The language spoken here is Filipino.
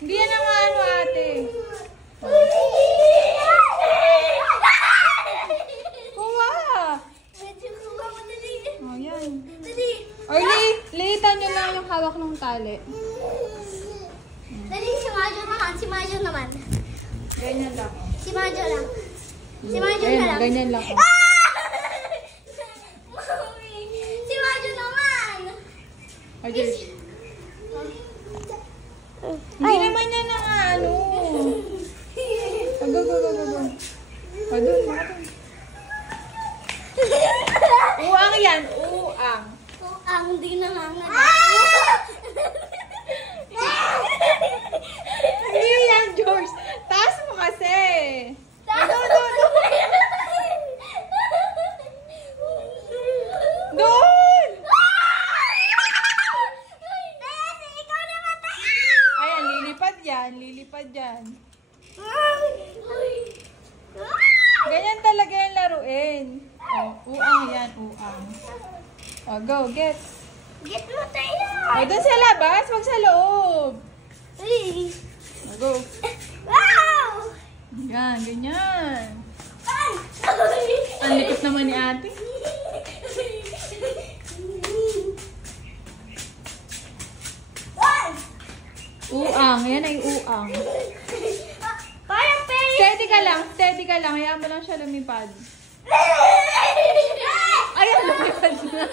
Hindi yan ang ano, ate. Kuha. Oh, yan. Or liitan nyo lang yung hawak ng tali. Dali, si Majo naman. Si Majo naman. Ganyan lang. Si Majo lang. Si Majo Ayan, na lang. ganyan lang. Si Majo naman. Okay. Hindi naman yan ang ano. Go. Doon. Uang yan. Uang. Ang hindi na lang. Hindi yan, George. Taas mo kasi. Doon! Ayan, lilipad yan. Ganyan talaga yung laruin. Oh, uang yan, uang. Oh, go, get. Get mo tayo. Oh, doon sa labas, wag sa loob. Oh, go. Wow! Yan, ganyan. Ang likot naman ni ate. Uang, yan ay uang. Parang peri. Steady ka lang. Hayaan mo lang siya lumipad. Ayan, lumipad na.